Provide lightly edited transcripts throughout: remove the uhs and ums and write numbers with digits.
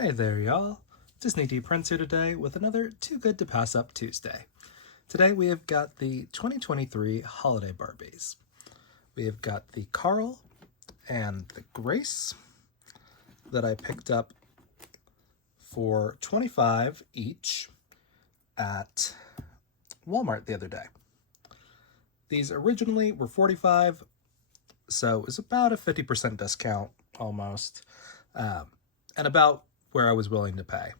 Hey there, y'all. Disney D Prince here today with another Too Good to Pass Up Tuesday. Today we have got the 2023 Holiday Barbies. We have got the Carl and the Grace that I picked up for $25 each at Walmart the other day. These originally were $45, so it was about a 50% discount almost, and about where I was willing to pay.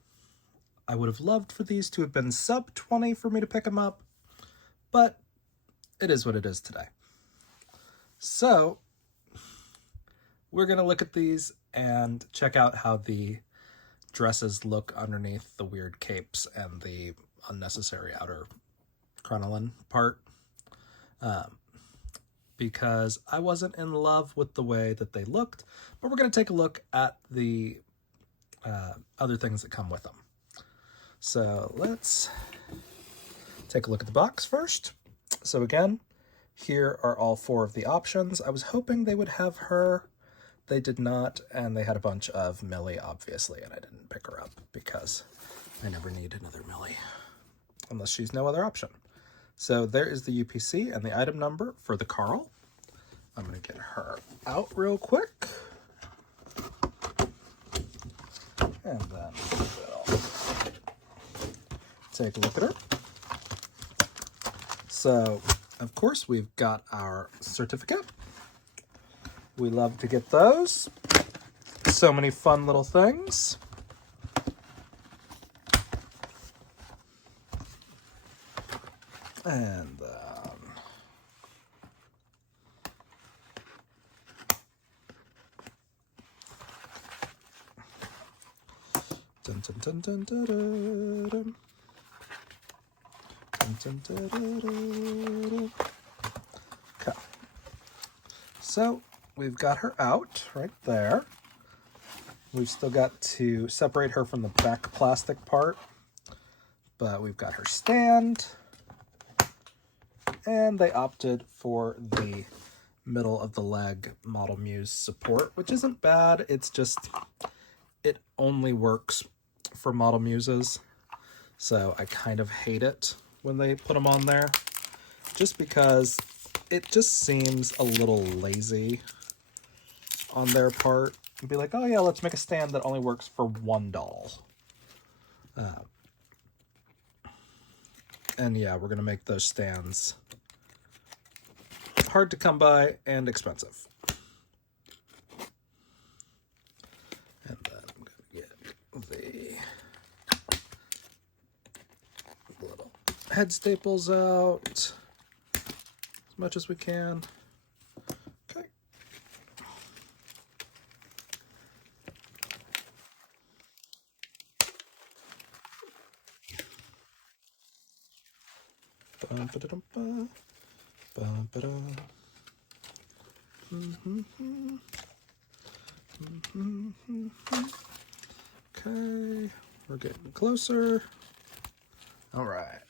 I would have loved for these to have been sub 20 for me to pick them up, but it is what it is today. So we're going to look at these and check out how the dresses look underneath the weird capes and the unnecessary outer crinoline part, because I wasn't in love with the way that they looked, but we're going to take a look at the other things that come with them. So let's take a look at the box first. So again, here are all four of the options. I was hoping they would have her. They did not, and they had a bunch of Millie, obviously, and I didn't pick her up because I never need another Millie, unless she's no other option. So there is the UPC and the item number for the Carl. I'm going to get her out real quick. And then we'll take a look at her. So, of course, we've got our certificate. We love to get those. So many fun little things. And dun, dun, dun, dun, dun, dun, dun. Okay. So we've got her out right there. We've still got to separate her from the back plastic part, but we've got her stand, and they opted for the middle of the leg Model Muse support, which isn't bad. It's just, it only works for Model Muses, so I kind of hate it when they put them on there, just because it just seems a little lazy on their part. And be like, oh yeah, let's make a stand that only works for one doll. And yeah, we're gonna make those stands hard to come by and expensive. And then I'm gonna get the little head staples out as much as we can. Okay. Bum-ba-da-dum-ba. Bum-ba-da. Okay, we're getting closer. All right.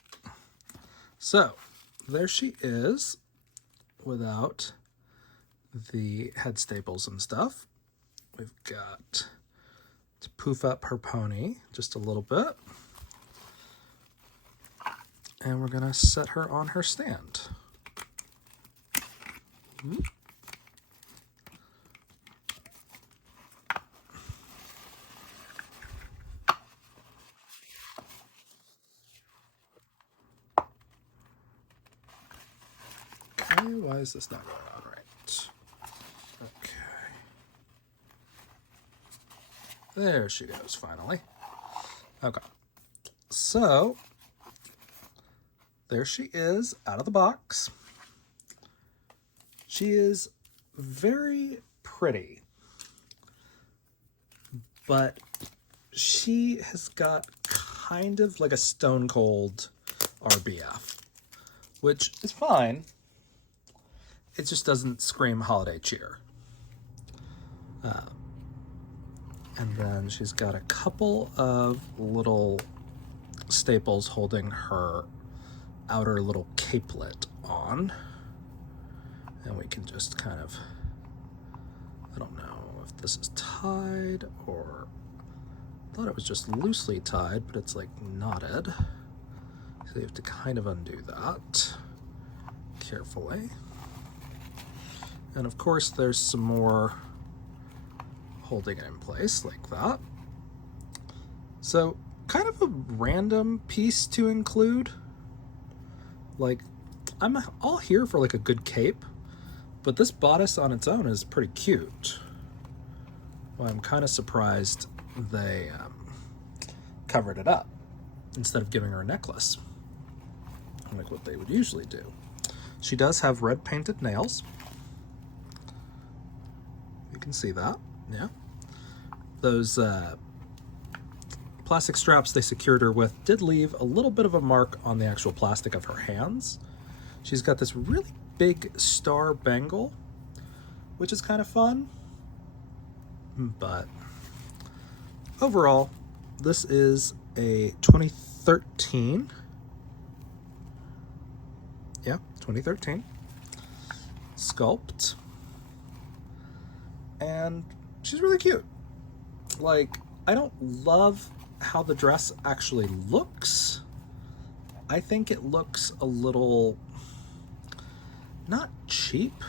So there she is without the head staples and stuff. We've got to poof up her pony just a little bit. And we're going to set her on her stand. Okay, why is this not going on right? Okay. There she goes, finally. Okay. So, there she is, out of the box. She is very pretty, but she has got kind of like a stone cold RBF, which is fine. It just doesn't scream holiday cheer. And then she's got a couple of little staples holding her outer little capelet on. And we can just kind of, I don't know if this is tied or Thought it was just loosely tied, but it's like knotted. So you have to kind of undo that carefully. And of course there's some more holding it in place like that. So kind of a random piece to include. Like, I'm all here for like a good cape, but this bodice on its own is pretty cute. Well, I'm kind of surprised they covered it up instead of giving her a necklace, like what they would usually do. She does have red painted nails. You can see that, yeah. Those plastic straps they secured her with did leave a little bit of a mark on the actual plastic of her hands. She's got this really big star bangle, which is kind of fun. But overall, this is a 2013, 2013 sculpt, and she's really cute. Like, I don't love how the dress actually looks. I think it looks a little, not cheap,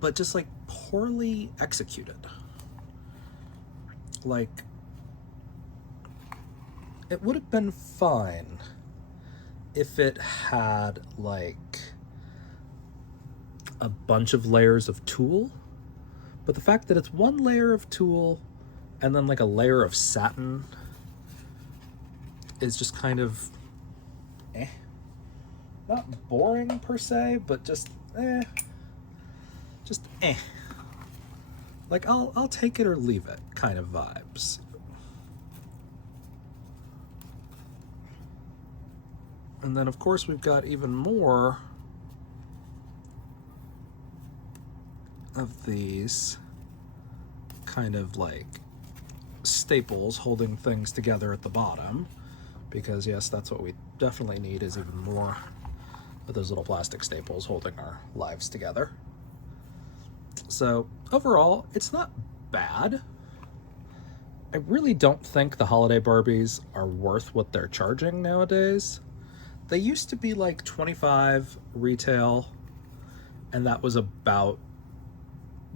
but just like poorly executed. Like, it would have been fine if it had like a bunch of layers of tulle, but the fact that it's one layer of tulle and then like a layer of satin is just kind of not boring per se, but just like I'll take it or leave it kind of vibes. And then of course we've got even more of these kind of like staples holding things together at the bottom, because yes, that's what we definitely need, is even more of those little plastic staples holding our lives together. So overall, it's not bad. I really don't think the holiday Barbies are worth what they're charging nowadays. They used to be like $25 retail, and that was about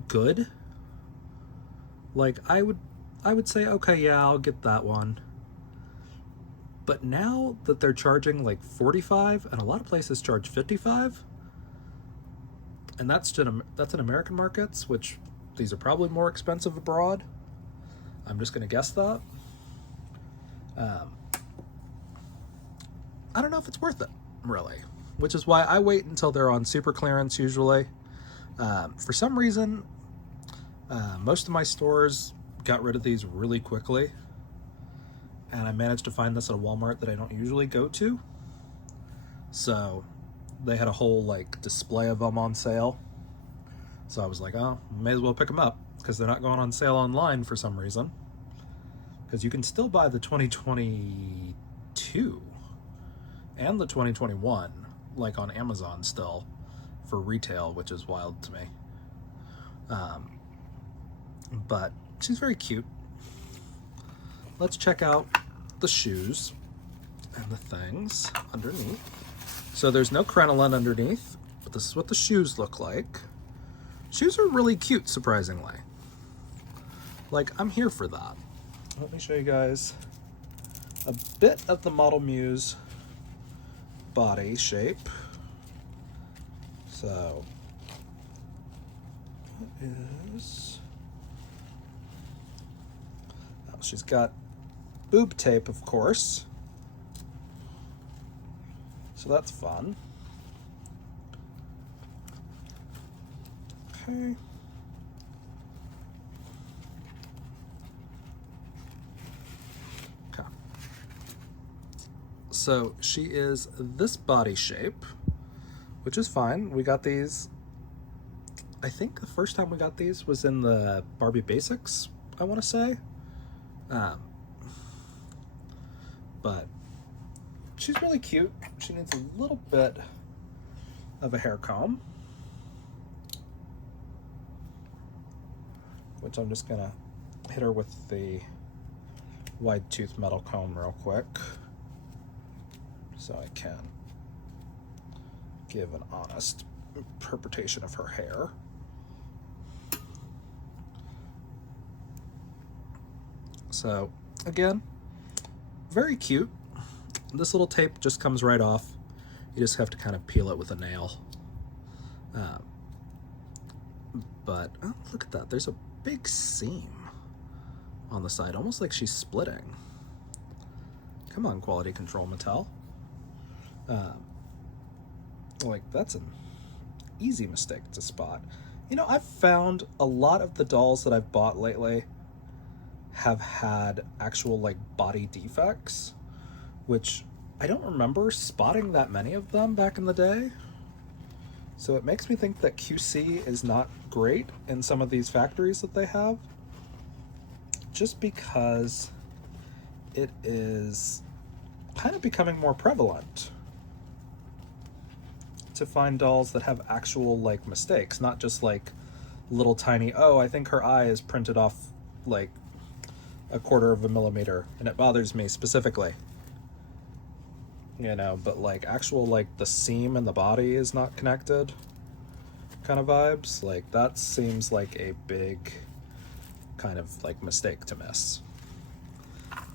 good. Like, I would say, okay, yeah, I'll get that one. But now that they're charging like $45, and a lot of places charge $55, and that's in American markets, which these are probably more expensive abroad. I'm just gonna guess that. I don't know if it's worth it, really, which is why I wait until they're on super clearance usually. For some reason, most of my stores got rid of these really quickly, and I managed to find this at a Walmart that I don't usually go to. So they had a whole like display of them on sale. So I was like, oh, may as well pick them up, because they're not going on sale online for some reason. Because you can still buy the 2022 and the 2021 like on Amazon still for retail, which is wild to me. But she's very cute. Let's check out the shoes and the things underneath. So there's no crinoline underneath, but this is what the shoes look like. Shoes are really cute, surprisingly. Like, I'm here for that. Let me show you guys a bit of the Model Muse body shape. So, what is... Oh, she's got boob tape, of course. So that's fun. Okay. Okay. So she is this body shape, which is fine. We got these, I think the first time we got these was in the Barbie Basics, I want to say. But she's really cute. She needs a little bit of a hair comb, which I'm just gonna hit her with the wide tooth metal comb real quick so I can give an honest interpretation of her hair. So again, very cute. This little tape just comes right off. You just have to kind of peel it with a nail. But oh, look at that. There's a big seam on the side, almost like she's splitting. Come on, quality control, Mattel. Like, that's an easy mistake to spot. You know, I've found a lot of the dolls that I've bought lately have had actual, like, body defects, which I don't remember spotting that many of them back in the day. So it makes me think that QC is not great in some of these factories that they have, just because it is kind of becoming more prevalent to find dolls that have actual, like, mistakes, not just like little tiny, oh, I think her eye is printed off like 1/4 of a millimeter and it bothers me specifically, you know, but like actual, like, the seam in the body is not connected kind of vibes. Like, that seems like a big kind of like mistake to miss.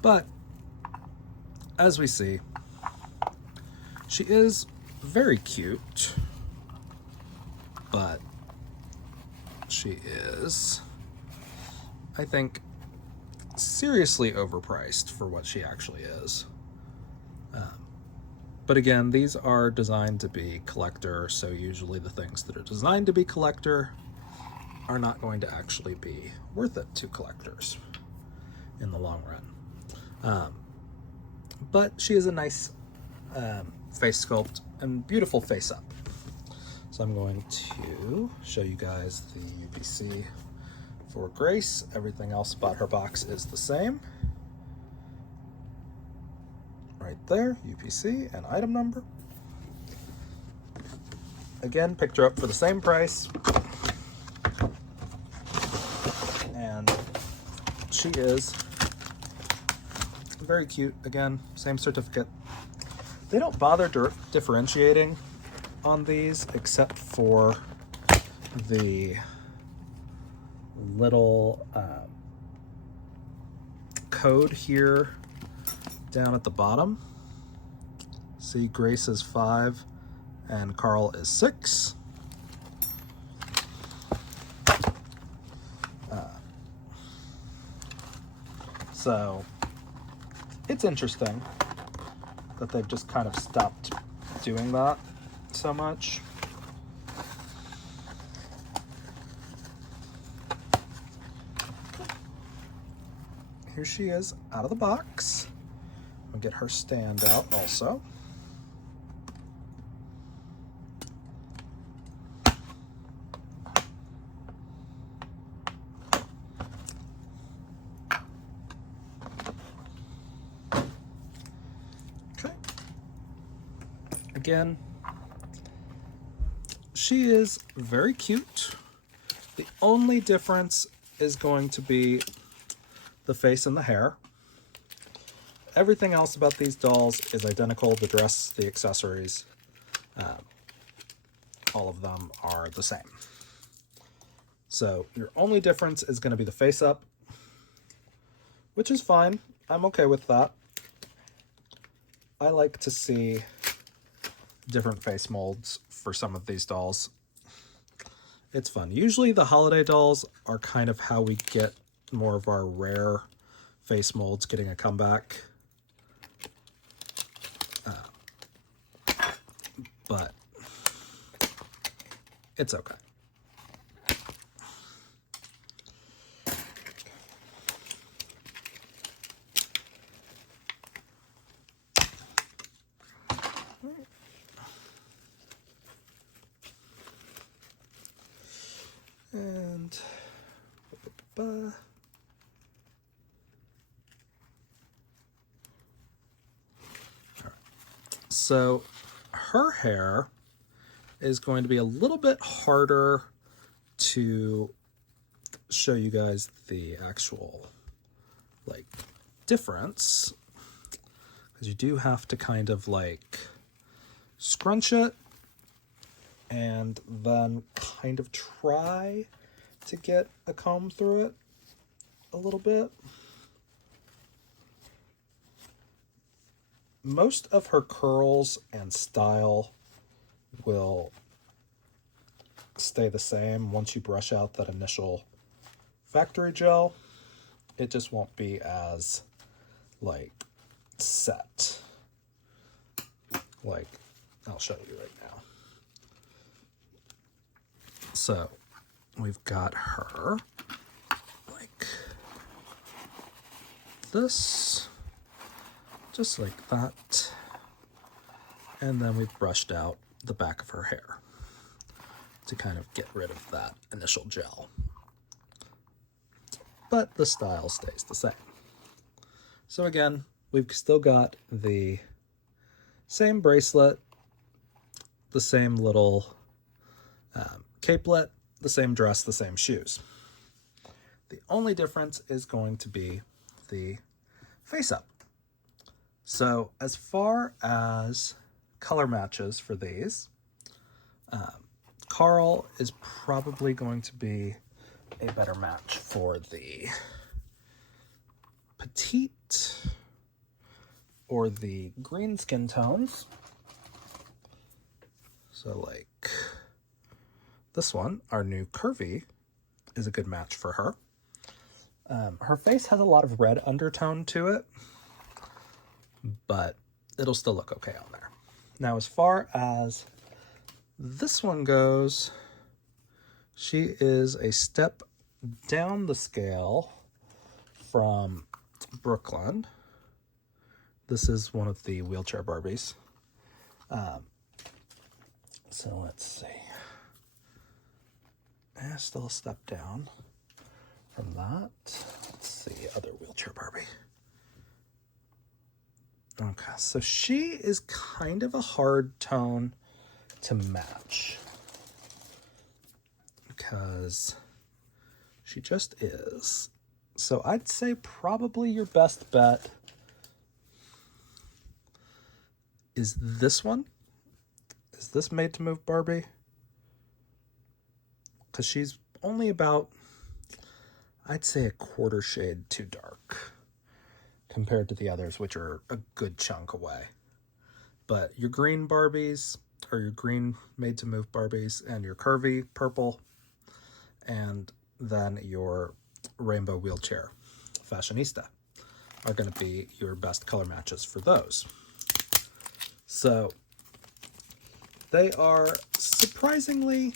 But as we see, she is very cute, but she is, I think, seriously overpriced for what she actually is. But again, these are designed to be collector, so usually the things that are designed to be collector are not going to actually be worth it to collectors in the long run. But she is a nice face sculpt and beautiful face up. So I'm going to show you guys the UPC for Grace. Everything else about her box is the same. Right there, UPC and item number. Again, picked her up for the same price. And she is very cute. Again, same certificate. They don't bother differentiating on these except for the little code here down at the bottom. See, Grace is 5 and Carl is 6. So it's interesting that they've just kind of stopped doing that so much. Here she is out of the box. I'll get her stand out also. Okay. Again, she is very cute. The only difference is going to be the face and the hair. Everything else about these dolls is identical. The dress, the accessories, all of them are the same. So your only difference is going to be the face up, which is fine. I'm okay with that. I like to see different face molds for some of these dolls. It's fun. Usually the holiday dolls are kind of how we get more of our rare face molds getting a comeback. But it's okay. And so her hair is going to be a little bit harder to show you guys the actual, like, difference, because you do have to kind of like scrunch it and then kind of try to get a comb through it a little bit. Most of her curls and style will stay the same once you brush out that initial factory gel. It just won't be as like set. Like, I'll show you right now. So we've got her like this, just like that. And then we've brushed out the back of her hair to kind of get rid of that initial gel. But the style stays the same. So again, we've still got the same bracelet, the same little capelet, the same dress, the same shoes. The only difference is going to be the face up. So as far as color matches for these, Carl is probably going to be a better match for the petite or the green skin tones. So like this one, our new curvy, is a good match for her. Her face has a lot of red undertone to it, but it'll still look okay on there. Now, as far as this one goes, she is a step down the scale from Brooklyn. This is one of the wheelchair Barbies. So let's see. Still a step down from that. Let's see, other wheelchair Barbie. Okay, so she is kind of a hard tone to match because she just is. So I'd say probably your best bet is this one. Is this Made to Move Barbie? Because she's only about, I'd say, a quarter shade too dark compared to the others, which are a good chunk away. But your green Barbies, or your green Made to Move Barbies, and your curvy purple, and then your rainbow wheelchair fashionista are going to be your best color matches for those. So they are surprisingly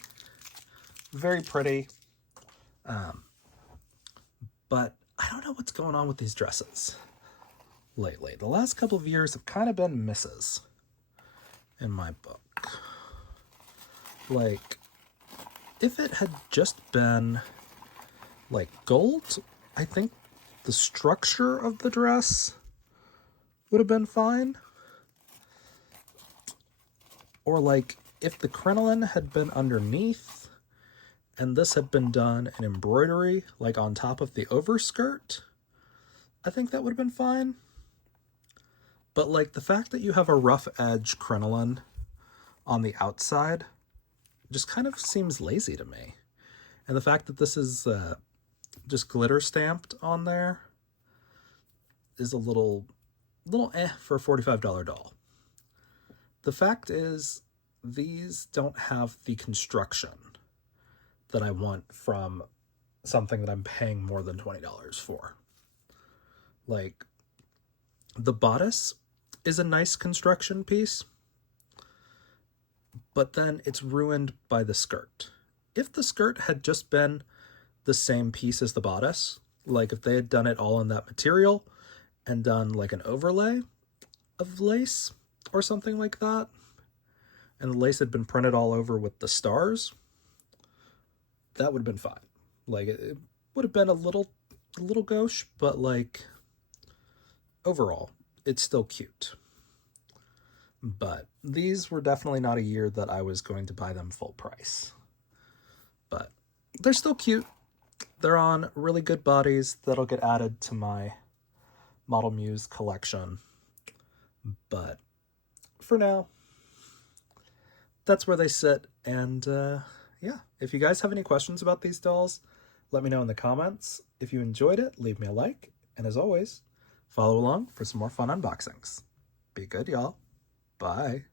very pretty, but I don't know what's going on with these dresses lately. The last couple of years have kind of been misses in my book. Like, if it had just been like gold, I think the structure of the dress would have been fine. Or like if the crinoline had been underneath and this had been done in embroidery, like on top of the overskirt, I think that would have been fine. But like the fact that you have a rough edge crinoline on the outside just kind of seems lazy to me. And the fact that this is just glitter stamped on there is a little for a $45 doll. The fact is, these don't have the construction that I want from something that I'm paying more than $20 for. Like, the bodice is a nice construction piece, but then it's ruined by the skirt. If the skirt had just been the same piece as the bodice, like if they had done it all in that material and done like an overlay of lace or something like that, and the lace had been printed all over with the stars, that would have been fine. Like, it would have been a little gauche, but like overall it's still cute. But these were definitely not a year that I was going to buy them full price. But they're still cute. They're on really good bodies that'll get added to my Model Muse collection. But for now, that's where they sit. And yeah, if you guys have any questions about these dolls, let me know in the comments. If you enjoyed it, leave me a like. And as always, follow along for some more fun unboxings. Be good, y'all. Bye.